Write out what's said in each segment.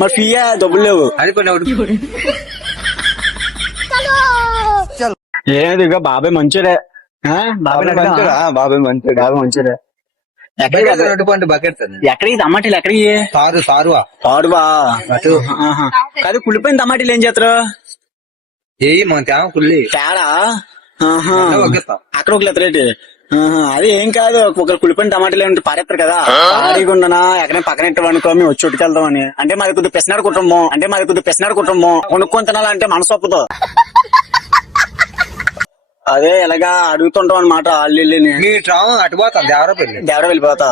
మరి ఫీయా డబ్బులు లేవు. అది కొన్ని ఏది ఇక బాబాయ్ మంచిడే. బాబాయ్ మంచిడే. బాబాయ్ మంచిడే. బకెట్ ఎక్కడికి టమాటీలు ఎక్కడికి తారువా కాదు కుళ్ళిపోయిన టమాటీలు ఏం చేస్తారు? తేడా అక్కడ ఒక ఎత్తరేటి అది ఏం కాదు. ఒక కుళ్ళిపోయిన టమాటాలు ఏమంటే పారేస్తారు కదా, పారీగుండనా ఎక్కడైనా పక్కన ఇట్టమనుకో మేము వచ్చి చుట్టుకెళ్తామని. అంటే మాది కొద్దిగా పెసనాడు కుటుంబం కొనుక్కొని తినాలంటే మనసు ఒప్పుతో. అదే ఎలాగా అడుగుతుంటాం అనమాట. అటుపోతాం దేవర వెళ్ళిపోతా.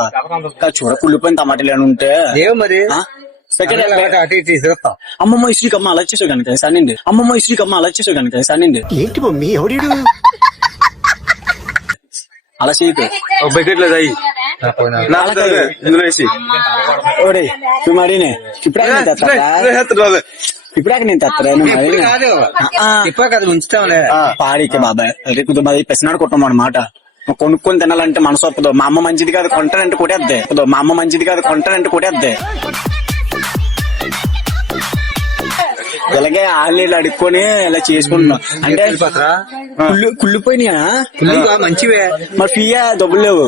చూడ కుళ్ళిపోయిన టమాటాలు ఏమైనా ఉంటే మరి అమ్మమ్మ ఇసుకమ్మ అలా చేసావు కనుక సనండి. అమ్మమ్మ ఇసుకమ్మ అలా చేసావు కనుక సనండి. ఏంటి మమ్మీ ఎవడు అలా చేయదు. బకెట్ లేదు అయ్యి మరీనే ఇప్పుడు నేను పాడికి బాబాయ్ అదే కొద్దిగా మాది పెసనాడు కుటుంబం అనమాట. కొనుక్కొని తినాలంటే మనసు ఒప్పదు. మా అమ్మ మంచిది కాదు కొంటానంటే కొట్టేద్దే. ఇలాగే ఆళ్ళు అడుక్కొని ఇలా చేసుకుంటున్నాం. అంటే కుళ్ళిపోయినాయా మంచివే. మరి ఫీయా డబ్బులు లేవు.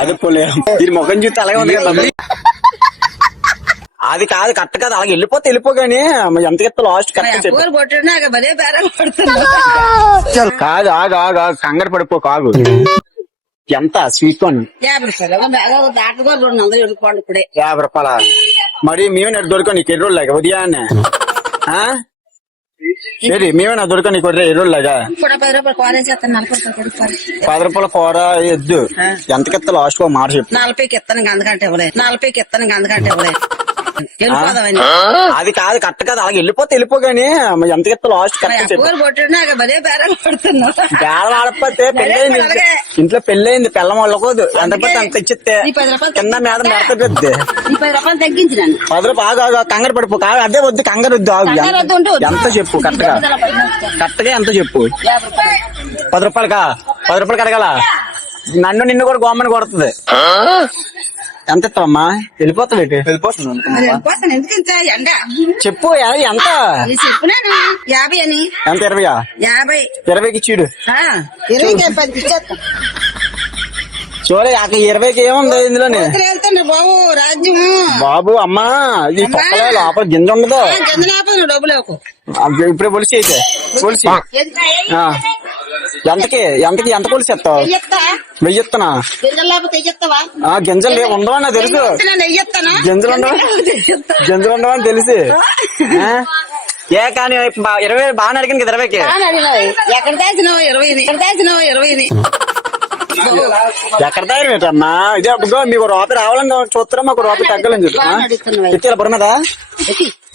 అది పోలేవు. దీని ముఖం చూస్తే అలాగే ఉంది కదా. అది కాదు కరెక్ట్ కాదు. అలాగే వెళ్ళిపోగానే ఎంత చెప్తా లాస్ట్ కరెక్ట్ కాదు. ఆగా కంగారు పడిపో కాగు. ఎంత స్వీట్ కార్న్ 50 రూపాయల. మరి మేమే దొరక నీకు 2 రోజులాగా ఉదయాన్నే మేమే దొరక నీకు 2 రోజులాగా 10 రూపాయల కూర ఎద్దు ఎంతకెత్తా లాస్ట్ మాట చెప్పు. 40కి ఇస్తాను అందుకంటే అది కాదు కరెక్ట్ కాదు. అలాగే వెళ్ళిపోగానే ఎంత చెప్తా లాస్ట్ కరెక్ట్ బేరం ఆడపోతే పెళ్ళయింది ఇంట్లో పెళ్ళయింది పిల్లం వాళ్ళకోదు. ఎంత పెడితే అంత ఇచ్చితే కింద మీద మెడత పెద్ద 10 రూపాయలు కంగారు పడిపో కాదు. అదే వద్దు కంగారు వద్దు ఆగు. ఎంత చెప్పు కరెక్ట్ గా ఎంత చెప్పు. 10 రూపాయలుగా 10 రూపాయలు కడగల నిన్ను కూడా గోమ్మని కొడుతుంది. ఎంత ఇస్తావమ్మా? వెళ్ళిపోతున్నాను చెప్పు. ఎంత 50 అని ఎంత 20కి చీడు చూడే. 20కి ఏముంది ఇందులోనే బాబు అమ్మా. ఈ పక్కల లోపల గింజ ఉండదు. ఇప్పుడే పొలిసి అయితే ఎంతకి ఎంత కొలిసి ఇస్తావు? 1000 ఇస్తానా? గింజలు ఉండవా నాకు తెలుసు. గింజలు ఉండవని తెలిసి ఏ కానీ 20 బాగా అడిగింది కదా 20కి. ఎక్కడ దాచినావు 20 ఎక్కడ తయారమ్మా? ఇదే అప్పుడు మీకు రూపాయి రావాలని చూస్తారా? మాకు రూపాయి తగ్గాలని చెప్పి ఎత్తి పొర మీద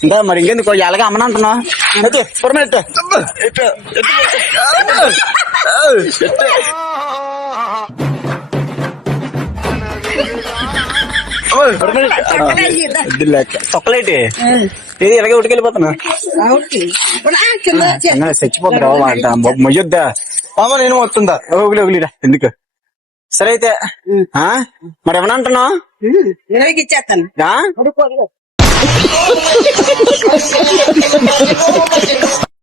ఇంకా మరి ఇంకెందుకు ఎలాగ అమ్మనంటున్నా? అయితే పొర మీద తొక్కలేటి ఇది ఎలాగే ఉడికెళ్ళిపోతున్నా చచ్చిపోతున్నా మొయ్యొద్దా నేను వస్తుందా? ఒగిలిరా ఎందుకు? సరే అయితే మరి ఏమనంటున్నావు? 20కి ఇచ్చేస్తాను.